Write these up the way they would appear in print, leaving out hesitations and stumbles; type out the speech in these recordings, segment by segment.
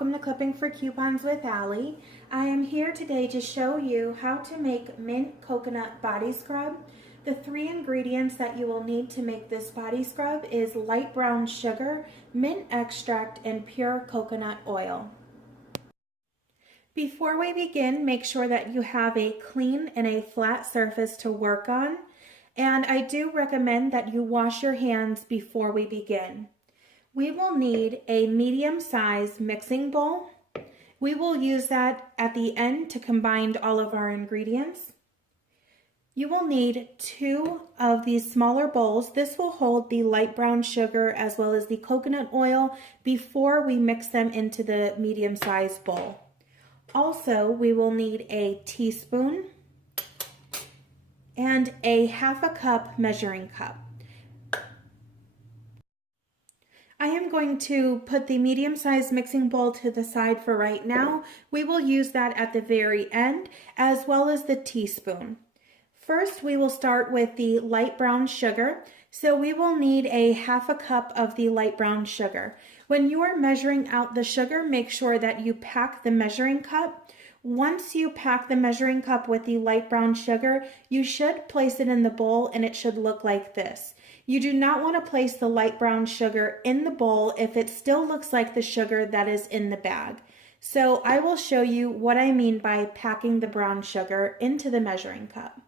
welcome to Clipping for Coupons with Allie. I am here today to show you how to make mint coconut body scrub. The three ingredients that you will need to make this body scrub is light brown sugar, mint extract, and pure coconut oil. Before we begin, make sure that you have a clean and a flat surface to work on. And I do recommend that you wash your hands before we begin. We will need a medium-sized mixing bowl. We will use that at the end to combine all of our ingredients. You will need 2 of these smaller bowls. This will hold the light brown sugar as well as the coconut oil before we mix them into the medium-sized bowl. Also, we will need a teaspoon and a 1/2 cup measuring cup. I am going to put the medium-sized mixing bowl to the side for right now. We will use that at the very end, as well as the teaspoon. First, we will start with the light brown sugar. So we will need a 1/2 cup of the light brown sugar. When you are measuring out the sugar, make sure that you pack the measuring cup. Once you pack the measuring cup with the light brown sugar, you should place it in the bowl and it should look like this. You do not want to place the light brown sugar in the bowl if it still looks like the sugar that is in the bag. So I will show you what I mean by packing the brown sugar into the measuring cup.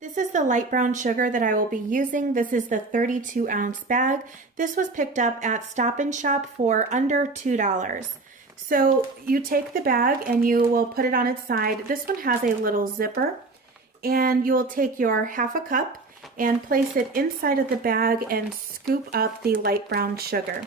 This is the light brown sugar that I will be using. This is the 32-ounce bag. This was picked up at Stop & Shop for under $2. So you take the bag and you will put it on its side. This one has a little zipper, and you will take your 1/2 cup and place it inside of the bag and scoop up the light brown sugar.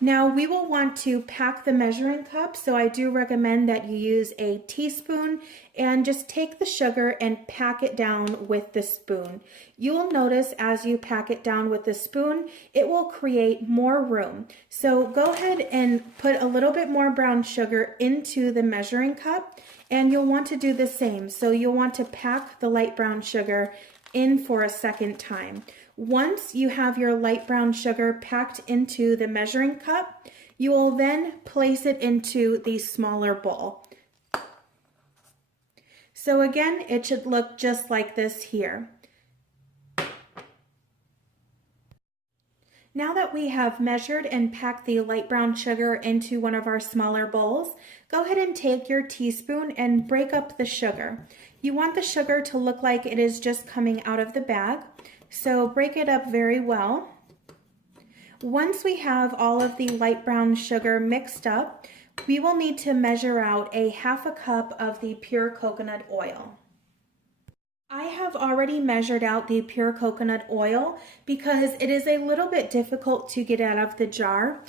Now we will want to pack the measuring cup, so I do recommend that you use a teaspoon and just take the sugar and pack it down with the spoon. You will notice as you pack it down with the spoon, it will create more room. So go ahead and put a little bit more brown sugar into the measuring cup, and you'll want to do the same. So you'll want to pack the light brown sugar in for a second time. Once you have your light brown sugar packed into the measuring cup, you will then place it into the smaller bowl. So again, it should look just like this here. Now that we have measured and packed the light brown sugar into one of our smaller bowls, go ahead and take your teaspoon and break up the sugar. You want the sugar to look like it is just coming out of the bag, so break it up very well. Once we have all of the light brown sugar mixed up, we will need to measure out a 1/2 cup of the pure coconut oil. I have already measured out the pure coconut oil because it is a little bit difficult to get out of the jar.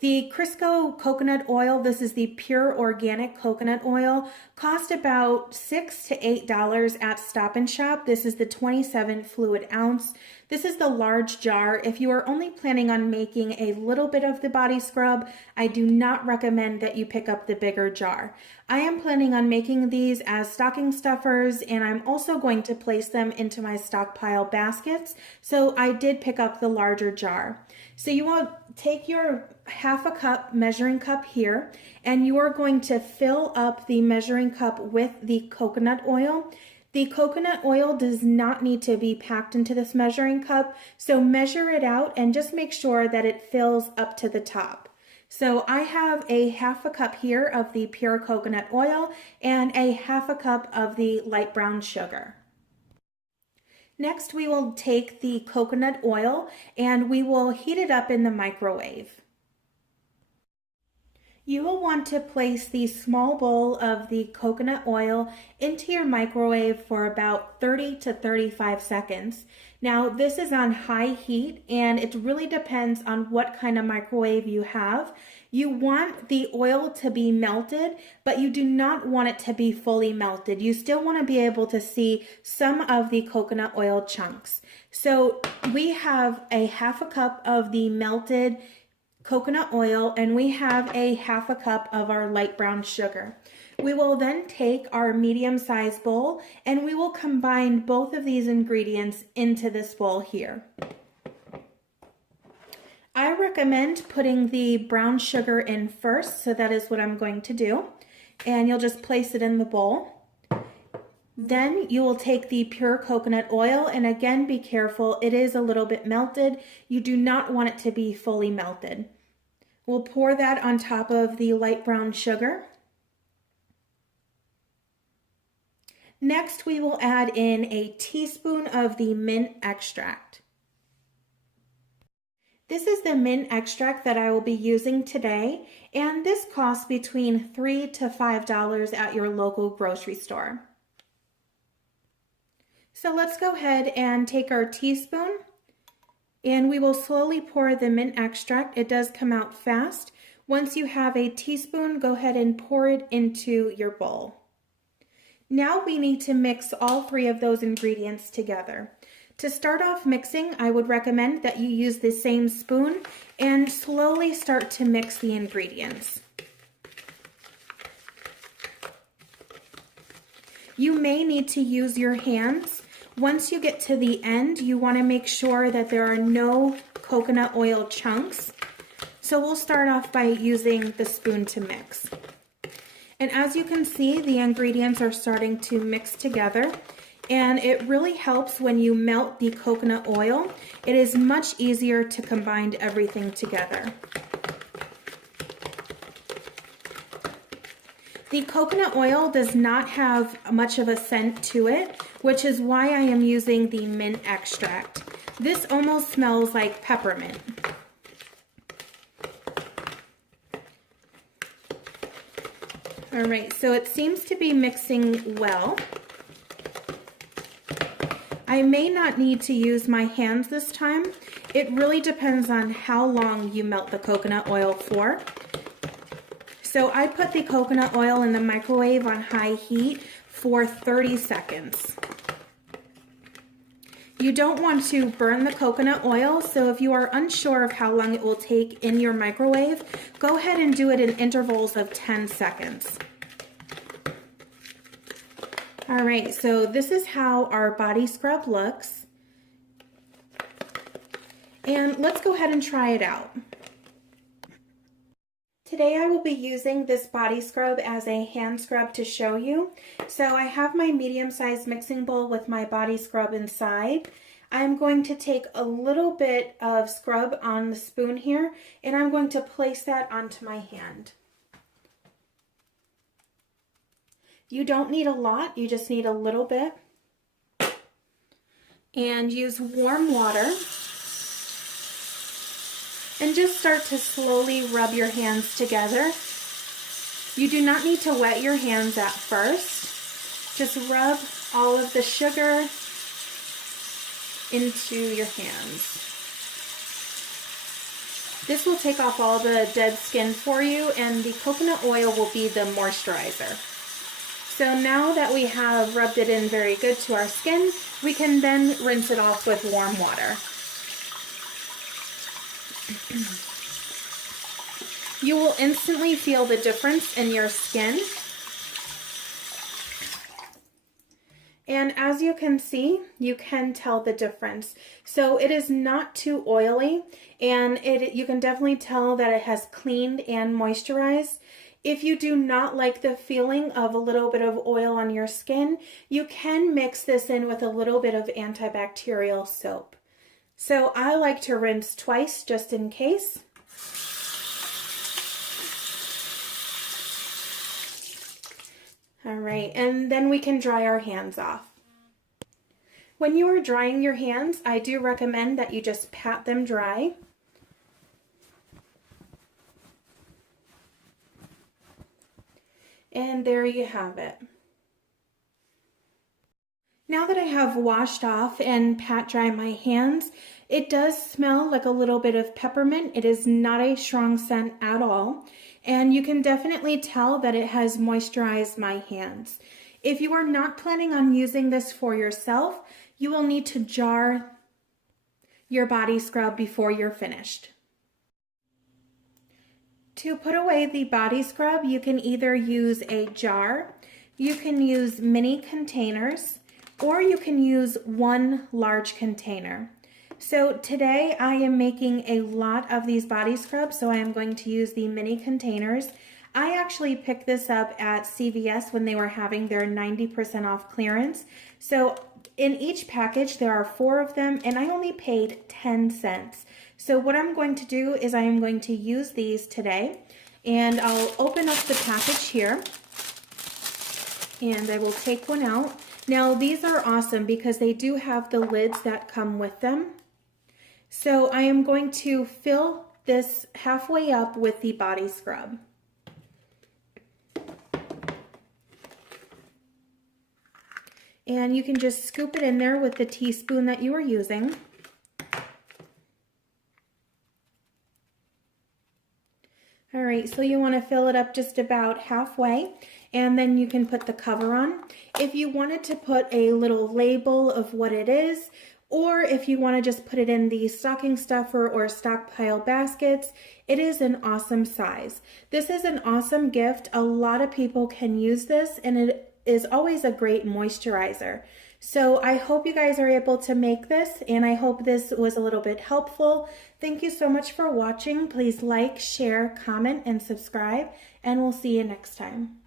The Crisco coconut oil, this is the pure organic coconut oil, cost about $6 to $8 at Stop & Shop. This is the 27 fluid ounce. This is the large jar. If you are only planning on making a little bit of the body scrub, I do not recommend that you pick up the bigger jar. I am planning on making these as stocking stuffers, and I'm also going to place them into my stockpile baskets, so I did pick up the larger jar. So you want to take your 1/2 cup measuring cup here, and you are going to fill up the measuring cup with the coconut oil. The coconut oil does not need to be packed into this measuring cup, so measure it out and just make sure that it fills up to the top. So I have a 1/2 cup here of the pure coconut oil and a 1/2 cup of the light brown sugar. Next, we will take the coconut oil and we will heat it up in the microwave. You will want to place the small bowl of the coconut oil into your microwave for about 30 to 35 seconds. Now, this is on high heat and it really depends on what kind of microwave you have. You want the oil to be melted, but you do not want it to be fully melted. You still want to be able to see some of the coconut oil chunks. So we have a 1/2 cup of the melted coconut oil, and we have a 1/2 cup of our light brown sugar. We will then take our medium-sized bowl and we will combine both of these ingredients into this bowl here. I recommend putting the brown sugar in first, so that is what I'm going to do. And you'll just place it in the bowl. Then you will take the pure coconut oil, and again, be careful, it is a little bit melted. You do not want it to be fully melted. We'll pour that on top of the light brown sugar. Next, we will add in a teaspoon of the mint extract. This is the mint extract that I will be using today, and this costs between $3 to $5 at your local grocery store. So let's go ahead and take our teaspoon, and we will slowly pour the mint extract. It does come out fast. Once you have a teaspoon, go ahead and pour it into your bowl. Now we need to mix all three of those ingredients together. To start off mixing, I would recommend that you use the same spoon and slowly start to mix the ingredients. You may need to use your hands. Once you get to the end, you want to make sure that there are no coconut oil chunks. So we'll start off by using the spoon to mix. And as you can see, the ingredients are starting to mix together, and it really helps when you melt the coconut oil. It is much easier to combine everything together. The coconut oil does not have much of a scent to it, which is why I am using the mint extract. This almost smells like peppermint. All right, so it seems to be mixing well. I may not need to use my hands this time. It really depends on how long you melt the coconut oil for. So I put the coconut oil in the microwave on high heat for 30 seconds. You don't want to burn the coconut oil, so if you are unsure of how long it will take in your microwave, go ahead and do it in intervals of 10 seconds. All right, so this is how our body scrub looks. And let's go ahead and try it out. Today I will be using this body scrub as a hand scrub to show you. So I have my medium-sized mixing bowl with my body scrub inside. I'm going to take a little bit of scrub on the spoon here, and I'm going to place that onto my hand. You don't need a lot, you just need a little bit. And use warm water. And just start to slowly rub your hands together. You do not need to wet your hands at first. Just rub all of the sugar into your hands. This will take off all the dead skin for you, and the coconut oil will be the moisturizer. So now that we have rubbed it in very good to our skin, we can then rinse it off with warm water. You will instantly feel the difference in your skin. And as you can see, you can tell the difference. So it is not too oily, and you can definitely tell that it has cleaned and moisturized. If you do not like the feeling of a little bit of oil on your skin, you can mix this in with a little bit of antibacterial soap. So I like to rinse twice just in case. All right, and then we can dry our hands off. When you are drying your hands, I do recommend that you just pat them dry. And there you have it. Now that I have washed off and pat dry my hands, it does smell like a little bit of peppermint. It is not a strong scent at all. And you can definitely tell that it has moisturized my hands. If you are not planning on using this for yourself, you will need to jar your body scrub before you're finished. To put away the body scrub, you can either use a jar, you can use mini containers, or you can use one large container. So today I am making a lot of these body scrubs, so I am going to use the mini containers. I actually picked this up at CVS when they were having their 90% off clearance. So in each package there are 4 of them and I only paid 10 cents. So what I'm going to do is I am going to use these today, and I'll open up the package here and I will take one out. Now these are awesome because they do have the lids that come with them. So I am going to fill this halfway up with the body scrub. And you can just scoop it in there with the teaspoon that you are using. All right, so you want to fill it up just about halfway, and then you can put the cover on. If you wanted to put a little label of what it is, or if you want to just put it in the stocking stuffer or stockpile baskets, it is an awesome size. This is an awesome gift. A lot of people can use this, and it is always a great moisturizer. So I hope you guys are able to make this, and I hope this was a little bit helpful. Thank you so much for watching. Please like, share, comment, and subscribe, and we'll see you next time.